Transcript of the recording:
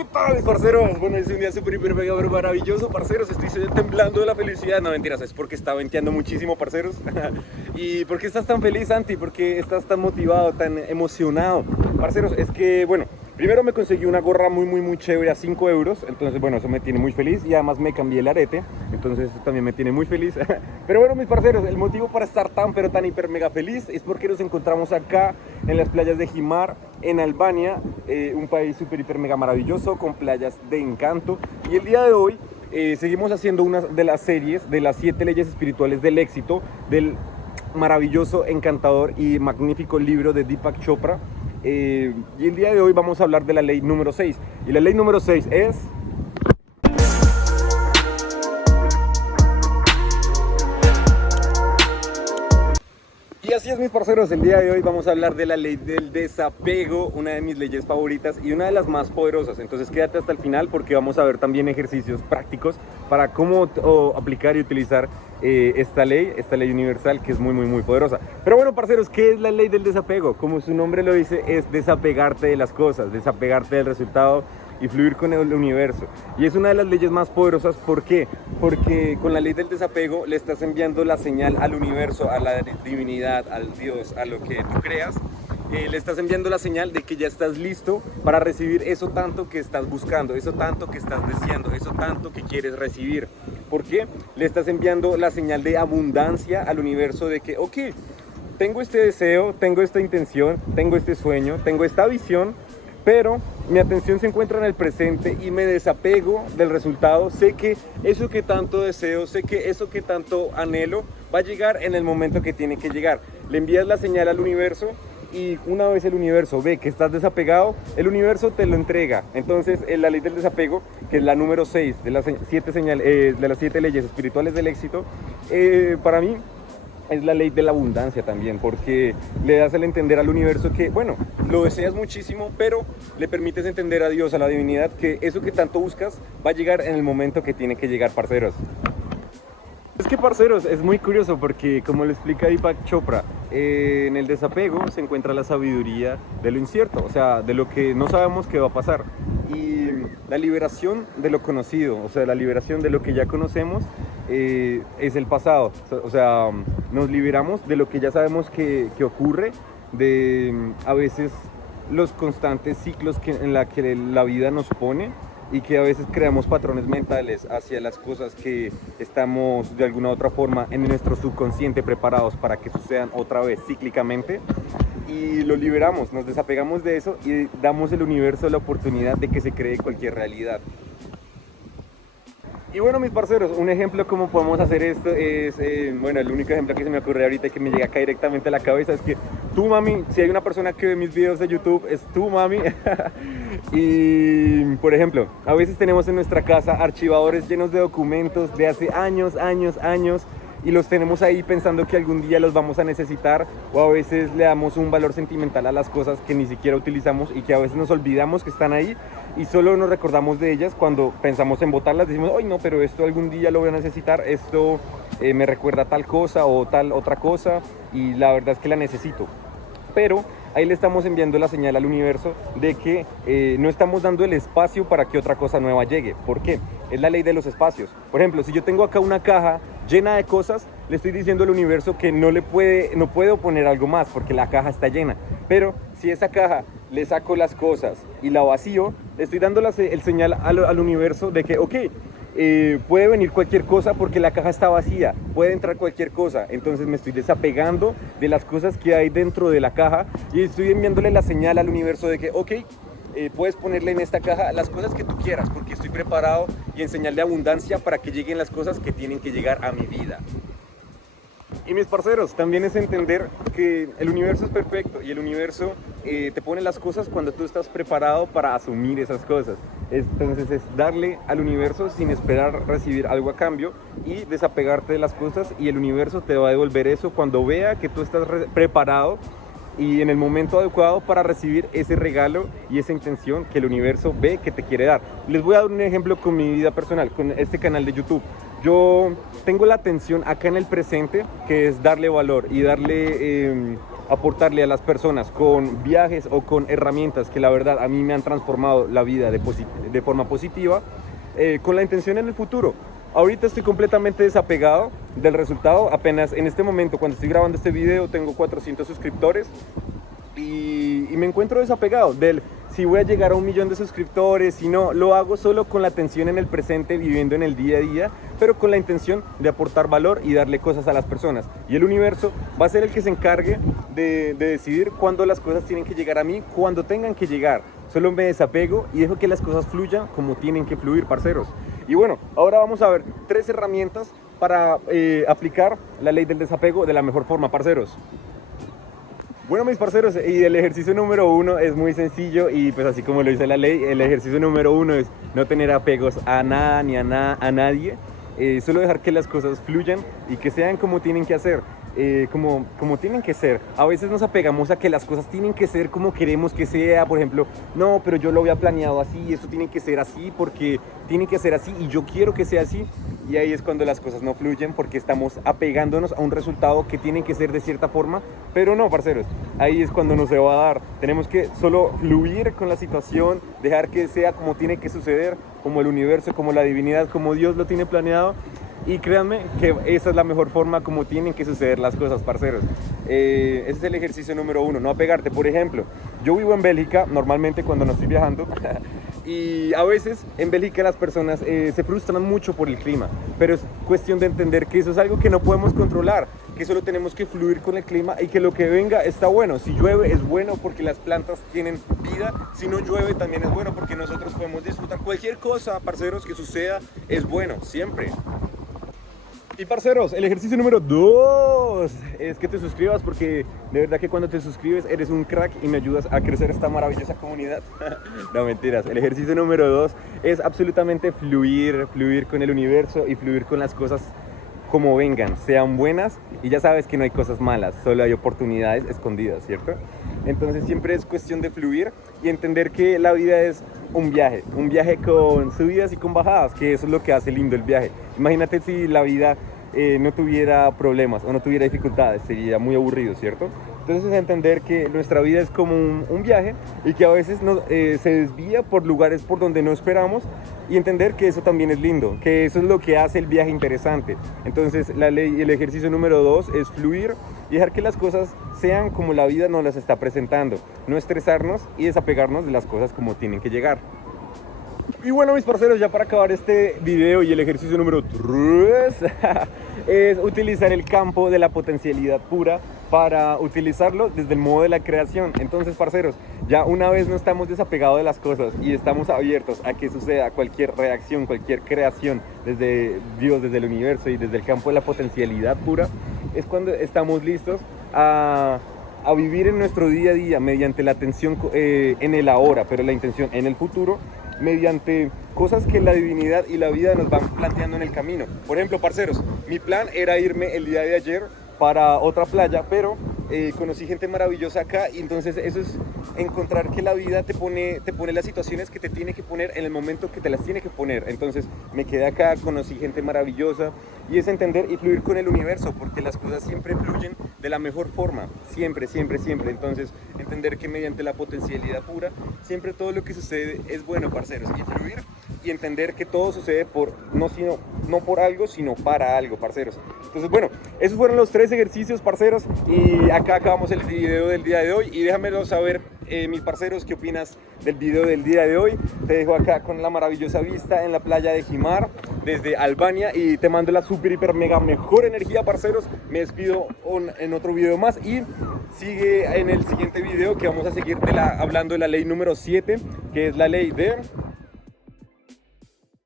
¿Qué tal, parceros? Bueno, es un día súper, hiper, mega, maravilloso, parceros. Estoy temblando de la felicidad. No, mentiras, es porque está venteando muchísimo, parceros. ¿Y por qué estás tan feliz, Santi? ¿Por qué estás tan motivado, tan emocionado? Parceros, es que, bueno, primero me conseguí una gorra muy chévere a 5 euros. Entonces, bueno, eso me tiene muy feliz. Y además me cambié el arete. Entonces, eso también me tiene muy feliz. Pero bueno, mis parceros, el motivo para estar tan, pero tan hiper, mega feliz es porque nos encontramos acá en las playas de Jimar, en Albania, un país súper, hiper, mega maravilloso, con playas de encanto. Y el día de hoy seguimos haciendo una de las series de las 7 leyes espirituales del éxito, del maravilloso, encantador y magnífico libro de Deepak Chopra. Y el día de hoy vamos a hablar de la ley número 6. Y la ley número 6 es... Y así es, mis parceros, el día de hoy vamos a hablar de la ley del desapego, una de mis leyes favoritas y una de las más poderosas. Entonces quédate hasta el final porque vamos a ver también ejercicios prácticos para cómo aplicar y utilizar esta ley universal que es muy poderosa. Pero bueno, parceros, ¿qué es la ley del desapego? Como su nombre lo dice, es desapegarte de las cosas, desapegarte del resultado y fluir con el universo. Y es una de las leyes más poderosas. ¿Por qué? Porque con la ley del desapego le estás enviando la señal al universo, a la divinidad, al Dios, a lo que tú creas. Le estás enviando la señal de que ya estás listo para recibir eso tanto que estás buscando, eso tanto que estás deseando, eso tanto que quieres recibir. ¿Por qué? Le estás enviando la señal de abundancia al universo de que, ok, tengo este deseo, tengo esta intención, tengo este sueño, tengo esta visión, pero mi atención se encuentra en el presente y me desapego del resultado. Sé que eso que tanto deseo, sé que eso que tanto anhelo va a llegar en el momento que tiene que llegar. Le envías la señal al universo y una vez el universo ve que estás desapegado, el universo te lo entrega. Entonces, la ley del desapego, que es la número 6 de las 7 leyes espirituales del éxito, para mí es la ley de la abundancia también, porque le das el entender al universo que, bueno, lo deseas muchísimo, pero le permites entender a Dios, a la divinidad, que eso que tanto buscas va a llegar en el momento que tiene que llegar, parceros. Es que, parceros, es muy curioso porque, como lo explica Deepak Chopra, en el desapego se encuentra la sabiduría de lo incierto, o sea, de lo que no sabemos qué va a pasar. Y la liberación de lo conocido, o sea, la liberación de lo que ya conocemos, es el pasado. O sea, nos liberamos de lo que ya sabemos que ocurre, de a veces los constantes ciclos en la que la vida nos pone, y que a veces creamos patrones mentales hacia las cosas que estamos de alguna u otra forma en nuestro subconsciente preparados para que sucedan otra vez cíclicamente, y lo liberamos, nos desapegamos de eso y damos al universo la oportunidad de que se cree cualquier realidad. Y bueno, mis parceros, un ejemplo cómo podemos hacer esto es, bueno, el único ejemplo que se me ocurre ahorita y que me llega acá directamente a la cabeza es que tú, mami, si hay una persona que ve mis videos de YouTube, es tú, mami. Y, por ejemplo, a veces tenemos en nuestra casa archivadores llenos de documentos de hace años, y los tenemos ahí pensando que algún día los vamos a necesitar, o a veces le damos un valor sentimental a las cosas que ni siquiera utilizamos y que a veces nos olvidamos que están ahí y solo nos recordamos de ellas cuando pensamos en botarlas. Decimos, ay no, pero esto algún día lo voy a necesitar, esto me recuerda tal cosa o tal otra cosa y la verdad es que la necesito. Pero ahí le estamos enviando la señal al universo de que no estamos dando el espacio para que otra cosa nueva llegue. ¿Por qué? Es la ley de los espacios. Por ejemplo, si yo tengo acá una caja llena de cosas, le estoy diciendo al universo que no puedo poner algo más porque la caja está llena. Pero si esa caja le saco las cosas y la vacío, le estoy dando el señal al universo de que, ok, puede venir cualquier cosa porque la caja está vacía, puede entrar cualquier cosa. Entonces me estoy desapegando de las cosas que hay dentro de la caja y estoy enviándole la señal al universo de que, ok, puedes ponerle en esta caja las cosas que tú quieras porque estoy preparado y en señal de abundancia para que lleguen las cosas que tienen que llegar a mi vida. Y mis parceros, también es entender que el universo es perfecto y el universo te pone las cosas cuando tú estás preparado para asumir esas cosas. Entonces es darle al universo sin esperar recibir algo a cambio y desapegarte de las cosas, y el universo te va a devolver eso cuando vea que tú estás preparado y en el momento adecuado para recibir ese regalo y esa intención que el universo ve que te quiere dar. Les voy a dar un ejemplo con mi vida personal, con este canal de YouTube. Yo tengo la atención acá en el presente, que es darle valor y darle aportarle a las personas con viajes o con herramientas que la verdad a mí me han transformado la vida de forma positiva, con la intención en el futuro. Ahorita estoy completamente desapegado del resultado. Apenas en este momento, cuando estoy grabando este video, tengo 400 suscriptores y me encuentro desapegado del si voy a llegar a 1 millón de suscriptores, si no. Lo hago solo con la atención en el presente, viviendo en el día a día, pero con la intención de aportar valor y darle cosas a las personas. Y el universo va a ser el que se encargue de decidir cuándo las cosas tienen que llegar a mí, cuando tengan que llegar. Solo me desapego y dejo que las cosas fluyan como tienen que fluir, parceros. Y bueno, ahora vamos a ver 3 herramientas para aplicar la ley del desapego de la mejor forma, parceros. Bueno, mis parceros, y el ejercicio número 1 es muy sencillo y pues así como lo dice la ley, el ejercicio número 1 es no tener apegos a nada ni a nadie, solo dejar que las cosas fluyan y que sean como tienen que hacer. Como tienen que ser. A veces nos apegamos a que las cosas tienen que ser como queremos que sea. Por ejemplo, no, pero yo lo había planeado así, esto tiene que ser así porque tiene que ser así y yo quiero que sea así. Y ahí es cuando las cosas no fluyen, porque estamos apegándonos a un resultado que tiene que ser de cierta forma, pero no, parceros, ahí es cuando no se va a dar. Tenemos que solo fluir con la situación, dejar que sea como tiene que suceder, como el universo, como la divinidad, como Dios lo tiene planeado. Y créanme que esa es la mejor forma como tienen que suceder las cosas, parceros. Ese es el ejercicio número 1, no apegarte. Por ejemplo, yo vivo en Bélgica, normalmente cuando no estoy viajando, y a veces en Bélgica las personas se frustran mucho por el clima, pero es cuestión de entender que eso es algo que no podemos controlar, que solo tenemos que fluir con el clima y que lo que venga está bueno. Si llueve es bueno porque las plantas tienen vida, si no llueve también es bueno porque nosotros podemos disfrutar. Cualquier cosa, parceros, que suceda es bueno, siempre. Y parceros, el ejercicio número 2 es que te suscribas, porque de verdad que cuando te suscribes eres un crack y me ayudas a crecer esta maravillosa comunidad. No, mentiras. El ejercicio número 2 es absolutamente fluir con el universo y fluir con las cosas como vengan, sean buenas, y ya sabes que no hay cosas malas, solo hay oportunidades escondidas, ¿cierto? Entonces siempre es cuestión de fluir y entender que la vida es un viaje con subidas y con bajadas, que eso es lo que hace lindo el viaje. Imagínate si la vida no tuviera problemas o no tuviera dificultades, sería muy aburrido, ¿cierto? Entonces es entender que nuestra vida es como un viaje y que a veces se desvía por lugares por donde no esperamos, y entender que eso también es lindo, que eso es lo que hace el viaje interesante. Entonces la ley, el ejercicio número 2 es fluir y dejar que las cosas sean como la vida nos las está presentando, no estresarnos y desapegarnos de las cosas como tienen que llegar. Y bueno, mis parceros, ya para acabar este video y el ejercicio número 3 es utilizar el campo de la potencialidad pura para utilizarlo desde el modo de la creación. Entonces, parceros, ya una vez no estamos desapegados de las cosas y estamos abiertos a que suceda cualquier reacción, cualquier creación desde Dios, desde el universo y desde el campo de la potencialidad pura, es cuando estamos listos a vivir en nuestro día a día mediante la atención en el ahora, pero la intención en el futuro, mediante cosas que la divinidad y la vida nos van planteando en el camino. Por ejemplo, parceros, mi plan era irme el día de ayer para otra playa, pero conocí gente maravillosa acá, y entonces eso es encontrar que la vida te pone las situaciones que te tiene que poner en el momento que te las tiene que poner. Entonces me quedé acá, conocí gente maravillosa, y es entender y fluir con el universo, porque las cosas siempre fluyen de la mejor forma, siempre. Entonces entender que mediante la potencialidad pura siempre todo lo que sucede es bueno, parceros, y fluir y entender que todo sucede no por algo, sino para algo, parceros. Entonces, bueno, esos fueron los 3 ejercicios, parceros, y acá acabamos el video del día de hoy. Y déjamelo saber, mis parceros, qué opinas del video del día de hoy. Te dejo acá con la maravillosa vista en la playa de Himar desde Albania, y te mando la super hiper mega mejor energía, parceros. Me despido en otro video más, y sigue en el siguiente video, que vamos a seguir hablando de la ley número 7, que es la ley de